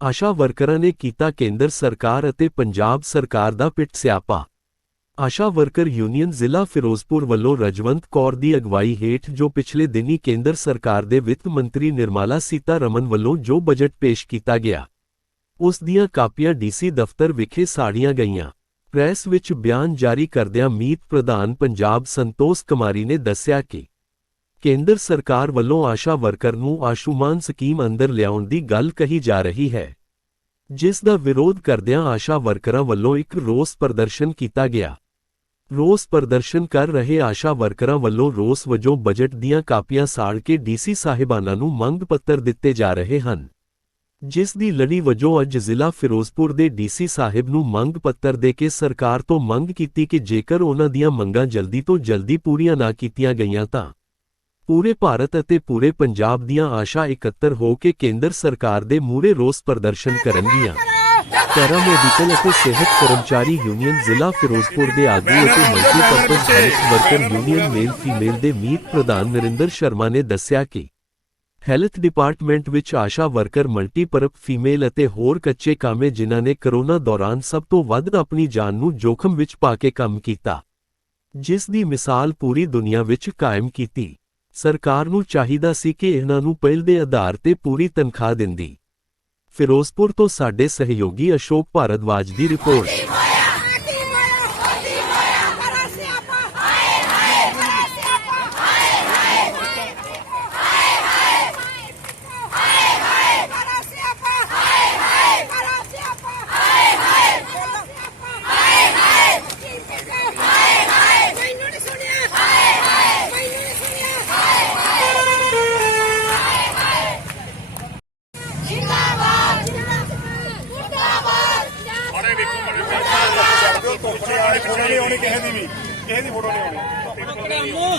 ਆਸ਼ਾ ਵਰਕਰਾਂ ਨੇ ਕੀਤਾ ਕੇਂਦਰ ਸਰਕਾਰ ਅਤੇ ਪੰਜਾਬ ਸਰਕਾਰ ਦਾ ਪਿੱਟ ਸਿਆਪਾ। ਆਸ਼ਾ ਵਰਕਰ ਯੂਨੀਅਨ ਜ਼ਿਲ੍ਹਾ ਫਿਰੋਜ਼ਪੁਰ ਵੱਲੋਂ ਰਜਵੰਤ ਕੌਰ ਦੀ ਅਗਵਾਈ ਹੇਠ ਜੋ ਪਿਛਲੇ ਦਿਨੀ ਕੇਂਦਰ ਸਰਕਾਰ ਦੇ ਵਿੱਤ ਮੰਤਰੀ ਨਿਰਮਲਾ ਸੀਤਾਰਮਨ ਵੱਲੋਂ ਜੋ ਬਜਟ ਪੇਸ਼ ਕੀਤਾ ਗਿਆ, ਉਸ ਦੀਆਂ ਕਾਪੀਆਂ ਡੀਸੀ ਦਫ਼ਤਰ ਵਿਖੇ ਸਾੜੀਆਂ ਗਈਆਂ। ਪ੍ਰੈਸ ਵਿੱਚ ਬਿਆਨ ਜਾਰੀ ਕਰਦਿਆਂ ਮੀਤ ਪ੍ਰਧਾਨ ਪੰਜਾਬ ਸੰਤੋਸ਼ ਕੁਮਾਰੀ ਨੇ ਦੱਸਿਆ ਕਿ ਕੇਂਦਰ ਸਰਕਾਰ ਵੱਲੋਂ ਆਸ਼ਾ ਵਰਕਰ ਨੂੰ ਆਸ਼ੂਮਾਨ ਸਕੀਮ ਅੰਦਰ ਲਿਆਉਣ ਦੀ ਗੱਲ ਕਹੀ ਜਾ ਰਹੀ ਹੈ। ਜਿਸ ਦਾ ਵਿਰੋਧ ਕਰਦਿਆਂ ਆਸ਼ਾ ਵਰਕਰਾਂ ਵੱਲੋਂ ਇੱਕ ਰੋਸ ਪ੍ਰਦਰਸ਼ਨ ਕੀਤਾ ਗਿਆ। ਰੋਸ ਪ੍ਰਦਰਸ਼ਨ ਕਰ ਰਹੇ ਆਸ਼ਾ ਵਰਕਰਾਂ ਵੱਲੋਂ ਰੋਸ ਵਜੋਂ ਬਜਟ ਦੀਆਂ ਕਾਪੀਆਂ ਸਾੜ ਕੇ ਡੀਸੀ ਸਾਹਿਬਾਨਾਂ ਨੂੰ ਮੰਗ ਪੱਤਰ ਦਿੱਤੇ ਜਾ ਰਹੇ ਹਨ। ਜਿਸ ਦੀ ਲੜੀ ਵਜੋਂ ਅੱਜ ਜ਼ਿਲ੍ਹਾ ਫਿਰੋਜ਼ਪੁਰ ਦੇ ਡੀਸੀ ਸਾਹਿਬ ਨੂੰ ਮੰਗ ਪੱਤਰ ਦੇ ਕੇ ਸਰਕਾਰ ਤੋਂ ਮੰਗ ਕੀਤੀ ਕਿ ਜੇਕਰ ਉਹਨਾਂ ਦੀਆਂ ਮੰਗਾਂ ਜਲਦੀ ਤੋਂ ਜਲਦੀ ਪੂਰੀਆਂ ਨਾ ਕੀਤੀਆਂ ਗਈਆਂ ਤਾਂ ਪੂਰੇ ਭਾਰਤ ਅਤੇ ਪੂਰੇ ਪੰਜਾਬ ਦੀਆਂ ਆਸ਼ਾ ਇਕੱਤਰ ਹੋ ਕੇ ਕੇਂਦਰ ਸਰਕਾਰ ਦੇ ਮੂਹਰੇ ਰੋਸ ਪ੍ਰਦਰਸ਼ਨ ਕਰਨਗੀਆਂ। ਪੈਰਾਮੈਡੀਕਲ ਅਤੇ ਸਿਹਤ ਕਰਮਚਾਰੀ ਯੂਨੀਅਨ ਜ਼ਿਲ੍ਹਾ ਫਿਰੋਜ਼ਪੁਰ ਦੇ ਆਗੂ ਅਤੇ multipurpose health worker union male female ਦੇ ਮੀਤ ਪ੍ਰਧਾਨ ਨਰਿੰਦਰ ਸ਼ਰਮਾ ਨੇ ਦੱਸਿਆ ਕਿ ਹੈਲਥ ਡਿਪਾਰਟਮੈਂਟ ਵਿੱਚ ਆਸ਼ਾ ਵਰਕਰ ਮਲਟੀਪਰਪ ਫੀਮੇਲ ਅਤੇ ਹੋਰ ਕੱਚੇ ਕਾਮੇ ਜਿਨ੍ਹਾਂ ਨੇ ਕਰੋਨਾ ਦੌਰਾਨ ਸਭ ਤੋਂ ਵੱਧ ਆਪਣੀ ਜਾਨ ਨੂੰ ਜੋਖਮ ਵਿੱਚ ਪਾ ਕੇ ਕੰਮ ਕੀਤਾ, ਜਿਸ ਦੀ ਮਿਸਾਲ ਪੂਰੀ ਦੁਨੀਆ ਵਿੱਚ ਕਾਇਮ ਕੀਤੀ। ਸਰਕਾਰ ਨੂੰ ਚਾਹੀਦਾ ਸੀ ਕਿ ਇਹਨਾਂ ਨੂੰ ਪਹਿਲ ਦੇ ਆਧਾਰ ਤੇ ਪੂਰੀ ਤਨਖਾਹ ਦਿੰਦੀ। ਫਿਰੋਜ਼ਪੁਰ ਤੋਂ ਸਾਡੇ ਸਹਿਯੋਗੀ ਅਸ਼ੋਕ ਭਾਰਦਵਾਜ ਦੀ ਰਿਪੋਰਟ। ਦੀ ਵੀ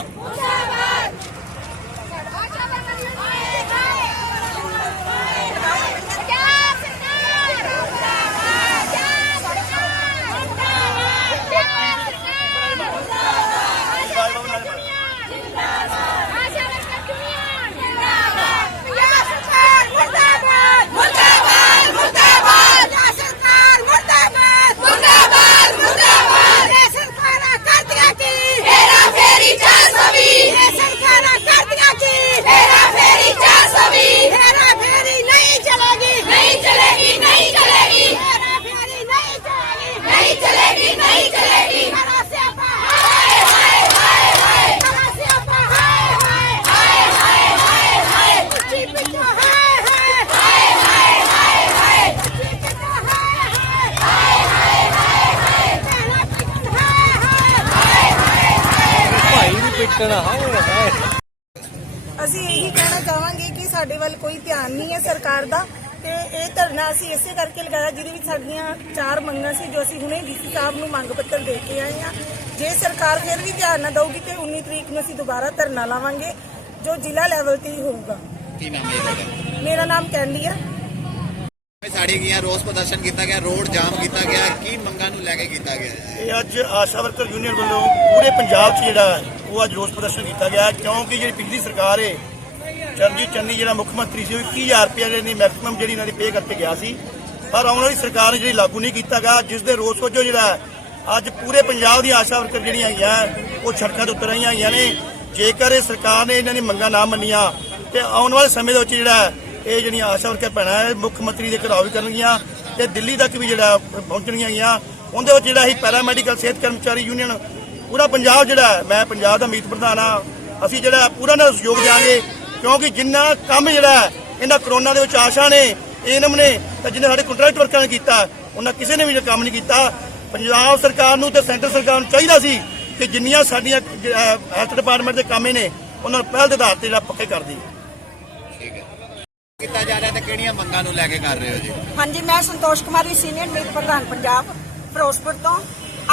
ਹਾਏ ਅਸੀਂ ਇਹੀ ਕਹਿਣਾ ਚਾਹਾਂਗੇ ਕਿ ਸਾਡੇ ਵੱਲ ਕੋਈ ਧਿਆਨ ਨਹੀਂ ਹੈ ਸਰਕਾਰ ਦਾ ਤੇ ਇਹ ਧਰਨਾ ਅਸੀਂ ਇਸੇ ਕਰਕੇ ਲਗਾਇਆ ਜਿਹਦੇ ਵਿੱਚ ਸਾਡੀਆਂ ਚਾਰ ਮੰਗਾਂ ਸੀ ਜੋ ਅਸੀਂ ਹੁਣੇ ਡੀਸੀ ਸਾਹਿਬ ਨੂੰ ਮੰਗ ਪੱਤਰ ਦੇ ਕੇ ਆਏ ਹਾਂ। ਜੇ ਸਰਕਾਰ ਫਿਰ ਵੀ ਧਿਆਨ ਨਾ ਦਊਗੀ ਤੇ 19 ਤਰੀਕ ਨੂੰ ਅਸੀਂ ਦੁਬਾਰਾ ਧਰਨਾ ਲਾਵਾਂਗੇ ਜੋ ਜ਼ਿਲ੍ਹਾ ਲੈਵਲ ਤੇ ਹੀ ਹੋਊਗਾ। ਕੀ ਨਾਮ ਹੈ ਤੁਹਾਡਾ? ਮੇਰਾ ਨਾਮ ਕੈਂਡੀ ਆ ਇਹ ਸਾੜੀ ਗਈਆਂ, ਰੋਸ ਪ੍ਰਦਰਸ਼ਨ ਕੀਤਾ ਗਿਆ, ਰੋਡ ਜਾਮ ਕੀਤਾ ਗਿਆ। ਕੀ ਮੰਗਾਂ ਨੂੰ ਲੈ ਕੇ ਕੀਤਾ ਗਿਆ? ਇਹ ਅੱਜ ਆਸ਼ਾ ਵਰਕਰ ਯੂਨੀਅਨ ਵੱਲੋਂ ਪੂਰੇ ਪੰਜਾਬ 'ਚ ਜਿਹੜਾ ਉਹ ਅੱਜ ਰੋਸ ਪ੍ਰਦਰਸ਼ਨ ਕੀਤਾ ਗਿਆ ਕਿਉਂਕਿ ਜਿਹੜੀ ਪਿਛਲੀ ਸਰਕਾਰ ਹੈ, ਚਰਨਜੀਤ ਚੰਨੀ ਜਿਹੜਾ ਮੁੱਖ ਮੰਤਰੀ ਸੀ, ਉਹ 21000 ਰੁਪਏ ਜਿਹੜੀ ਮੈਕਸਿਮਮ ਜਿਹੜੀ ਇਹਨਾਂ ਦੀ ਪੇ ਕਰਕੇ ਗਿਆ ਸੀ। ਪਰ ਆਉਣ ਵਾਲੀ ਸਰਕਾਰ ਨੇ ਜਿਹੜੀ ਲਾਗੂ ਨਹੀਂ ਕੀਤਾ ਗਿਆ ਜਿਸ ਦੇ ਰੋਸ ਵਜੋਂ ਜਿਹੜਾ ਅੱਜ ਪੂਰੇ ਪੰਜਾਬ ਦੀਆਂ ਆਸ਼ਾ ਵਰਕਰ ਜਿਹੜੀਆਂ ਹੈਗੀਆਂ ਉਹ ਸੜਕਾਂ ਤੇ ਉਤਰ ਰਹੀਆਂ ਹੈਗੀਆਂ ਨੇ। ਜੇਕਰ ਇਹ ਸਰਕਾਰ ਨੇ ਇਹਨਾਂ ਦੀ ਮੰਗਾਂ ਨਾ ਮੰਨੀਆਂ, ਤੇ ਆਉਣ ਵਾਲੇ ਸਮੇਂ ਦੇ ਵਿੱਚ ਜਿਹੜਾ ਇਹ ਜਿਹੜੀਆਂ ਆਸ਼ਾ ਵਰਕਰ ਭੈਣਾਂ ਹੈ ਮੁੱਖ ਮੰਤਰੀ ਦੇ ਘਰਾਓ ਵੀ ਕਰਨਗੀਆਂ ਤੇ ਦਿੱਲੀ ਤੱਕ ਵੀ ਜਿਹੜਾ ਪਹੁੰਚਣਗੀਆਂ ਹੈਗੀਆਂ ਉਹਦੇ ਵਿੱਚ ਜਿਹੜਾ ਅਸੀਂ ਪੈਰਾਮੈਡੀਕਲ ਸਿਹਤ ਕਰਮਚਾਰੀ ਯੂਨੀਅਨ ਪੂਰਾ ਪੰਜਾਬ ਜਿਹੜਾ ਮੈਂ ਪੰਜਾਬ ਦਾ ਮੀਤ ਪ੍ਰਧਾਨ ਆ ਅਸੀਂ ਜਿਹੜਾ ਪੂਰਾ ਨਾਲ ਸਹਿਯੋਗ ਦਿਆਂਗੇ, ਕਿਉਂਕਿ ਜਿੰਨਾ ਕੰਮ ਜਿਹੜਾ ਇਹਨਾਂ ਕਰੋਨਾ ਦੇ ਵਿੱਚ ਆਸ਼ਾ ਨੇ, ਏਨਮ ਨੇ, ਤੇ ਜਿਹਨੇ ਸਾਡੇ ਕੰਟਰੈਕਟ ਵਰਕਰਾਂ ਨੇ ਕੀਤਾ, ਉਹਨਾਂ ਕਿਸੇ ਨੇ ਵੀ ਕੰਮ ਨਹੀਂ ਕੀਤਾ। ਪੰਜਾਬ ਸਰਕਾਰ ਨੂੰ ਤੇ ਸੈਂਟਰ ਸਰਕਾਰ ਨੂੰ ਚਾਹੀਦਾ ਸੀ ਕਿ ਜਿੰਨੀਆਂ ਸਾਡੀਆਂ ਹੈਲਥ ਡਿਪਾਰਟਮੈਂਟ ਦੇ ਕੰਮ ਨੇ, ਉਹਨਾਂ ਨੂੰ ਪਹਿਲ ਦੇ ਆਧਾਰ ਤੇ ਜਿਹੜਾ ਪੱਕੇ ਕਰਦੀ ਠੀਕ ਕੀਤਾ ਜਾ ਰਿਹਾ ਤੇ ਕਿਹੜੀਆਂ ਮੰਗਾਂ ਨੂੰ ਲੈ ਕੇ ਕਰ ਰਹੇ ਹੋ ਜੀ? ਹਾਂਜੀ, ਮੈਂ ਸੰਤੋਸ਼ ਕੁਮਾਰੀ ਸੀਨੀਅਰ ਮੀਤ ਪ੍ਰਧਾਨ ਪੰਜਾਬ, ਫਿਰੋਜ਼ਪੁਰ ਤੋਂ।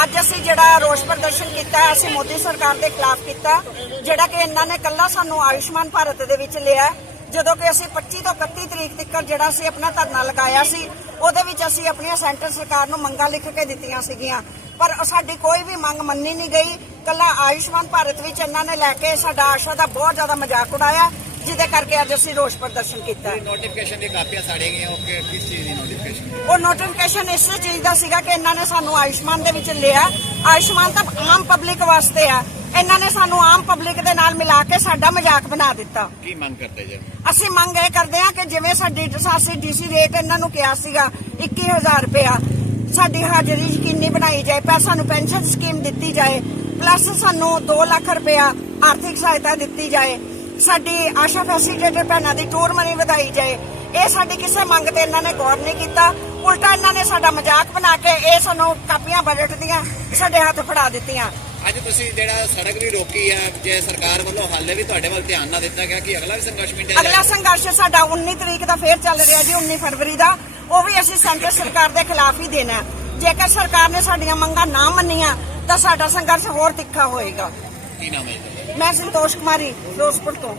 ਅੱਜ ਅਸੀਂ ਜਿਹੜਾ ਰੋਸ ਪ੍ਰਦਰਸ਼ਨ ਕੀਤਾ, ਅਸੀਂ ਮੋਦੀ ਸਰਕਾਰ ਦੇ ਖਿਲਾਫ ਕੀਤਾ, ਜਿਹੜਾ ਕਿ ਇਹਨਾਂ ਨੇ ਕੱਲਾ ਸਾਨੂੰ ਆਯੁਸ਼ਮਾਨ ਭਾਰਤ ਦੇ ਵਿੱਚ ਲਿਆ ਜਦੋਂ ਕਿ ਅਸੀਂ 25 ਤੋਂ 31 ਤਰੀਕ ਤੱਕ ਜਿਹੜਾ ਅਸੀਂ ਆਪਣਾ ਧਰਨਾ ਲਗਾਇਆ ਸੀ, ਉਹਦੇ ਵਿੱਚ ਅਸੀਂ ਆਪਣੀਆਂ ਸੈਂਟਰ ਸਰਕਾਰ ਨੂੰ ਮੰਗਾਂ ਲਿਖ ਕੇ ਦਿੱਤੀਆਂ ਸੀਗੀਆਂ। ਪਰ ਸਾਡੀ ਕੋਈ ਵੀ ਮੰਗ ਮੰਨੀ ਨਹੀਂ ਗਈ। ਕੱਲਾ ਆਯੁਸ਼ਮਾਨ ਭਾਰਤ ਵਿੱਚ ਇਹਨਾਂ ਨੇ ਲੈ ਕੇ ਸਾਡਾ ਆਸ਼ਾ ਦਾ ਬਹੁਤ ਜ਼ਿਆਦਾ ਮਜ਼ਾਕ ਉਡਾਇਆ। ਜਿਹਦੇ ਕਰਕੇ ਅੱਜ ਅਸੀਂ ਰੋਸ ਪ੍ਰਦਰਸ਼ਨ ਕੀਤਾ। ਨੋਟੀਫਿਕੇਸ਼ਨ ਦੀ ਕਾਪੀਆਂ ਸਾੜੀਆਂ ਗਈਆਂ ਉਹ ਕਿਸ ਚੀਜ਼ ਦੀ ਨੋਟੀਫਿਕੇਸ਼ਨ ਉਹ ਨੋਟੀਫਿਕੇਸ਼ਨ ਇਸੇ ਚੀਜ਼ ਦਾ ਸੀਗਾ ਕਿ ਇਹਨਾਂ ਨੇ ਸਾਨੂੰ ਆਯੁਸ਼ਮਾਨ ਦੇ ਵਿੱਚ ਲਿਆ। ਆਯੁਸ਼ਮਾਨ ਤਾਂ ਆਮ ਪਬਲਿਕ ਵਾਸਤੇ ਆ। ਇਹਨਾਂ ਨੇ ਸਾਨੂੰ ਆਮ ਪਬਲਿਕ ਦੇ ਨਾਲ ਮਿਲਾ ਕੇ ਸਾਡਾ ਮਜ਼ਾਕ ਬਣਾ ਦਿੱਤਾ। ਕੀ ਮੰਗ ਕਰਦੇ ਜੇ? ਅਸੀਂ ਮੰਗ ਇਹ ਕਰਦੇ ਹਾਂ ਕਿ ਜਿਵੇਂ ਸਾਡੀ ਅਸੀਂ ਡੀਸੀ ਰੇਟ ਇਹਨਾਂ ਨੂੰ ਕਿਹਾ ਸੀਗਾ 21000 ਰੁਪਇਆ ਸਾਡੀ ਹਾਜ਼ਰੀ ਯਕੀਨੀ ਬਣਾਈ ਜਾਏ ਪਰ ਸਾਨੂੰ ਪੈਨਸ਼ਨ ਸਕੀਮ ਦਿੱਤੀ ਜਾਏ ਪਲੱਸ ਸਾਨੂੰ 2 ਲੱਖ ਰੁਪਇਆ ਆਰਥਿਕ ਸਹਾਇਤਾ ਦਿੱਤੀ ਜਾਏ। ਸਾਡੀ ਆਸ਼ਾ ਫੈਸਿਲਿਟੇਟਰ ਭੈਣਾਂ ਦੀ ਟੂਰ ਮਨੀ ਵਧਾਈ ਜਾਏ ਇਹ ਸਾਡੀ ਕਿਸੇ ਮੰਗ ਤੇ ਇਹਨਾਂ ਨੇ ਗੌਰ ਨਹੀਂ ਕੀਤਾ। ਉਲਟਾ ਇਹਨਾਂ ਨੇ ਸਾਡਾ ਮਜ਼ਾਕ ਬਣਾ ਕੇ ਇਹ ਸਾਨੂੰ ਕਾਪੀਆਂ ਬਜਟ ਦੀਆਂ ਸਾਡੇ ਹੱਥ ਫੜਾ ਦਿੱਤੀਆਂ। ਅੱਜ ਤੁਸੀਂ ਜਿਹੜਾ ਸੜਕ ਵੀ ਰੋਕੀ ਆ ਜੇ ਸਰਕਾਰ ਵੱਲੋਂ ਹਾਲੇ ਵੀ ਤੁਹਾਡੇ ਵੱਲ ਧਿਆਨ ਨਾ ਦਿੱਤਾ ਗਿਆ ਕਿ ਅਗਲਾ ਵੀ ਸੰਘਰਸ਼ ਮਿਟਿਆ ਅਗਲਾ ਸੰਘਰਸ਼ ਸਾਡਾ 19 ਤਰੀਕ ਦਾ ਫੇਰ ਚੱਲ ਰਿਹਾ ਜੀ 19 ਫਰਵਰੀ ਦਾ। ਉਹ ਵੀ ਅਸੀਂ ਸੈਂਟਰ ਸਰਕਾਰ ਦੇ ਖਿਲਾਫ ਹੀ ਦੇਣਾ। ਜੇਕਰ ਸਰਕਾਰ ਨੇ ਸਾਡੀਆਂ ਮੰਗਾਂ ਨਾ ਮੰਨੀਆਂ ਤਾਂ ਸਾਡਾ ਸੰਘਰਸ਼ ਹੋਰ ਤਿੱਖਾ ਹੋਏਗਾ। ਕੀ ਨਾਮ ਹੈ? ਮੈਂ ਸੰਤੋਸ਼ ਕੁਮਾਰੀ ਫਿਰੋਜ਼ਪੁਰ ਤੋਂ।